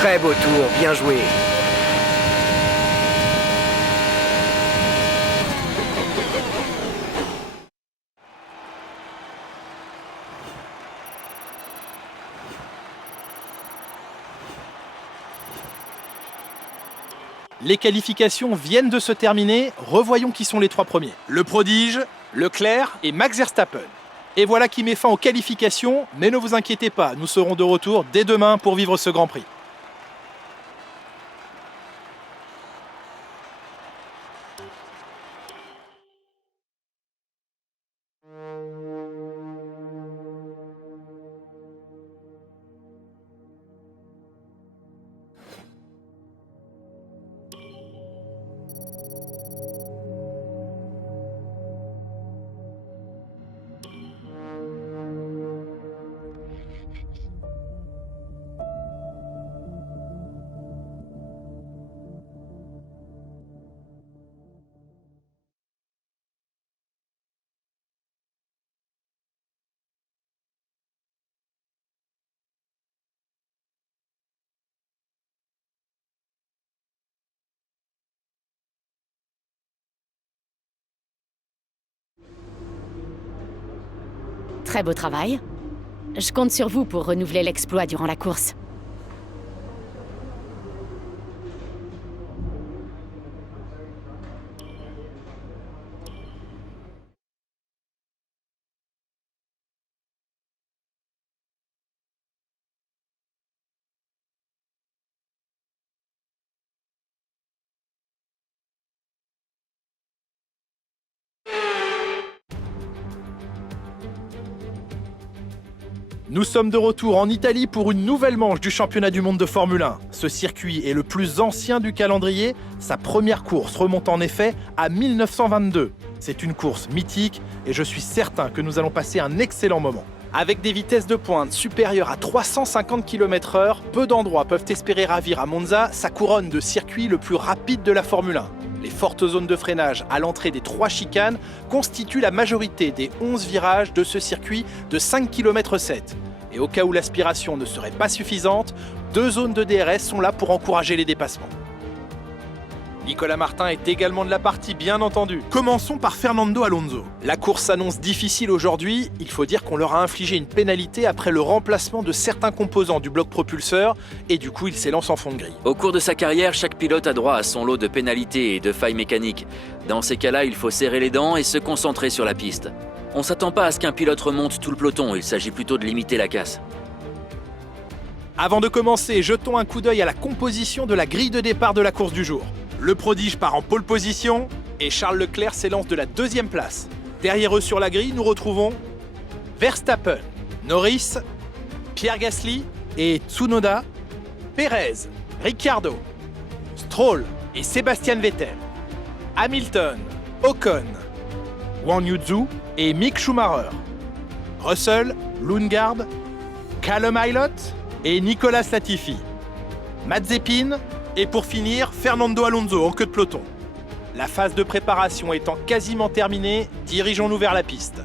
Très beau tour, bien joué. Les qualifications viennent de se terminer, revoyons qui sont les trois premiers. Le prodige, Leclerc et Max Verstappen. Et voilà qui met fin aux qualifications, mais ne vous inquiétez pas, nous serons de retour dès demain pour vivre ce Grand Prix. Très beau travail. Je compte sur vous pour renouveler l'exploit durant la course. Nous sommes de retour en Italie pour une nouvelle manche du championnat du monde de Formule 1. Ce circuit est le plus ancien du calendrier. Sa première course remonte en effet à 1922. C'est une course mythique et je suis certain que nous allons passer un excellent moment. Avec des vitesses de pointe supérieures à 350 km/h, peu d'endroits peuvent espérer ravir à Monza sa couronne de circuit le plus rapide de la Formule 1. Les fortes zones de freinage à l'entrée des 3 chicanes constituent la majorité des 11 virages de ce circuit de 5 km/7. Et au cas où l'aspiration ne serait pas suffisante, 2 zones de DRS sont là pour encourager les dépassements. Nicolas Martin est également de la partie, bien entendu. Commençons par Fernando Alonso. La course s'annonce difficile aujourd'hui. Il faut dire qu'on leur a infligé une pénalité après le remplacement de certains composants du bloc propulseur et du coup il s'élance en fond de grille. Au cours de sa carrière, chaque pilote a droit à son lot de pénalités et de failles mécaniques. Dans ces cas-là, il faut serrer les dents et se concentrer sur la piste. On s'attend pas à ce qu'un pilote remonte tout le peloton, il s'agit plutôt de limiter la casse. Avant de commencer, jetons un coup d'œil à la composition de la grille de départ de la course du jour. Le prodige part en pole position et Charles Leclerc s'élance de la 2e place. Derrière eux sur la grille, nous retrouvons Verstappen, Norris, Pierre Gasly et Tsunoda, Perez, Ricciardo, Stroll et Sébastien Vettel, Hamilton, Ocon, Wang Yuzu et Mick Schumacher, Russell, Lundgaard, Callum Ilott et Nicolas Latifi, Mazepin et pour finir, Fernando Alonso en queue de peloton. La phase de préparation étant quasiment terminée, dirigeons-nous vers la piste.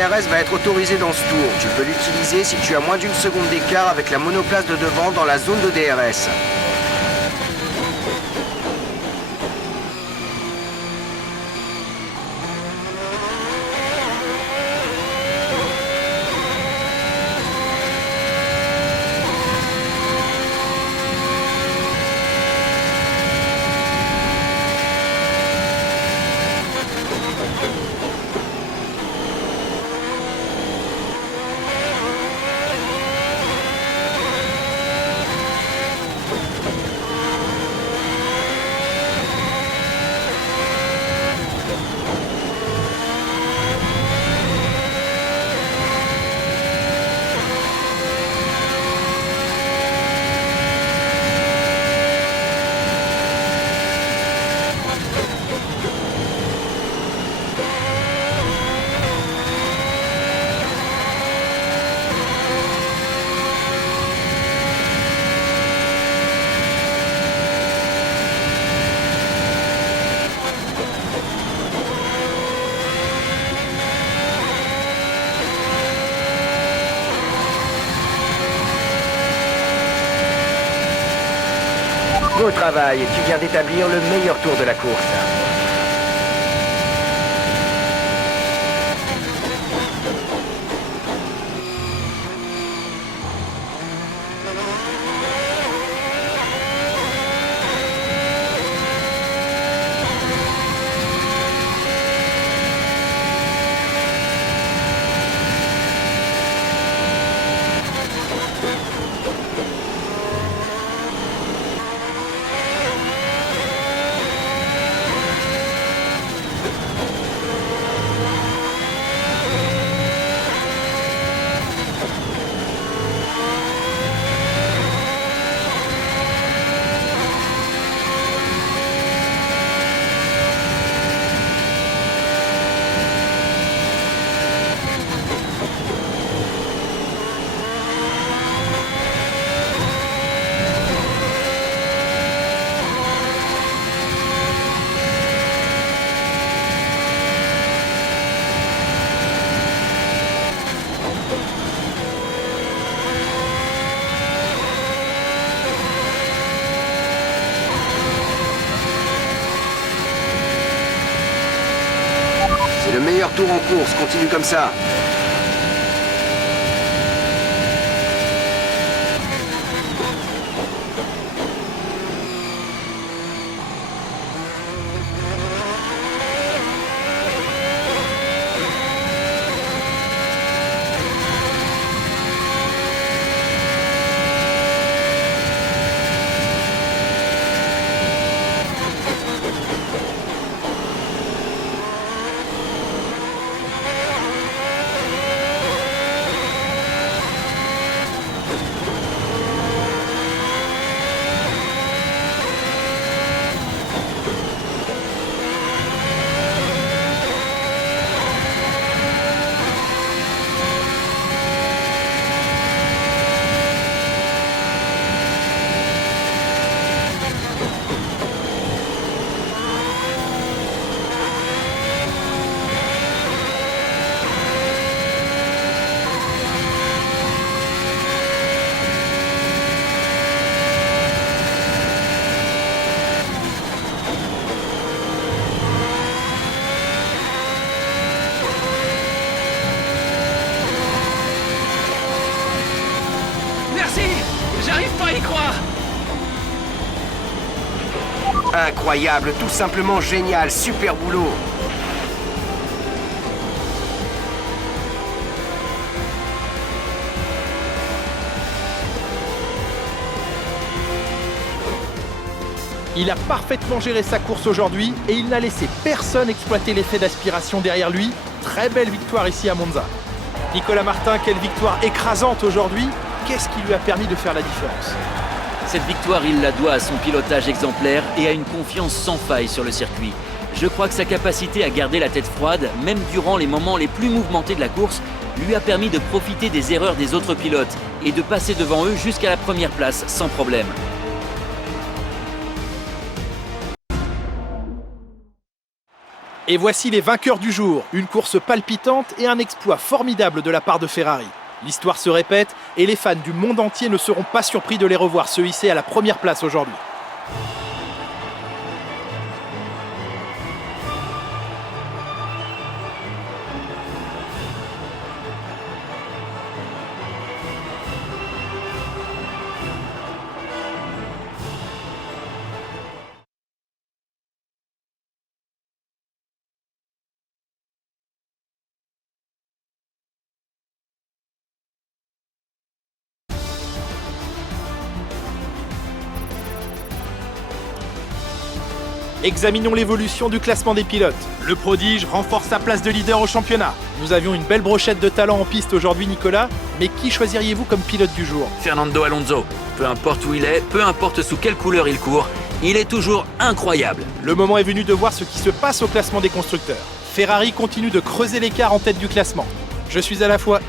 DRS va être autorisé dans ce tour. Tu peux l'utiliser si tu as moins d'une seconde d'écart avec la monoplace de devant dans la zone de DRS. Beau travail, tu viens d'établir le meilleur tour de la course. C'est le meilleur tour en course, continue comme ça. J'arrive pas à y croire. Incroyable, tout simplement génial, super boulot. Il a parfaitement géré sa course aujourd'hui et il n'a laissé personne exploiter l'effet d'aspiration derrière lui. Très belle victoire ici à Monza. Nicolas Martin, quelle victoire écrasante aujourd'hui. Qu'est-ce qui lui a permis de faire la différence? Cette victoire, il la doit à son pilotage exemplaire et à une confiance sans faille sur le circuit. Je crois que sa capacité à garder la tête froide, même durant les moments les plus mouvementés de la course, lui a permis de profiter des erreurs des autres pilotes et de passer devant eux jusqu'à la première place sans problème. Et voici les vainqueurs du jour. Une course palpitante et un exploit formidable de la part de Ferrari. L'histoire se répète et les fans du monde entier ne seront pas surpris de les revoir se hisser à la première place aujourd'hui. Examinons l'évolution du classement des pilotes. Le prodige renforce sa place de leader au championnat. Nous avions une belle brochette de talent en piste aujourd'hui, Nicolas, mais qui choisiriez-vous comme pilote du jour? Fernando Alonso. Peu importe où il est, peu importe sous quelle couleur il court, il est toujours incroyable. Le moment est venu de voir ce qui se passe au classement des constructeurs. Ferrari continue de creuser l'écart en tête du classement. Je suis à la fois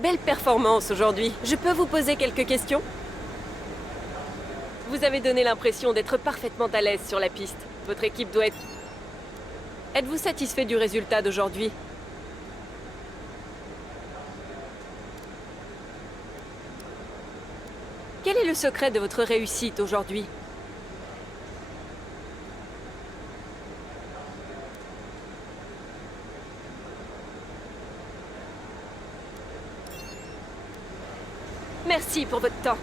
Belle performance aujourd'hui. Je peux vous poser quelques questions? Vous avez donné l'impression d'être parfaitement à l'aise sur la piste. Votre équipe doit être... Êtes-vous satisfait du résultat d'aujourd'hui? Quel est le secret de votre réussite aujourd'hui? Merci pour votre temps.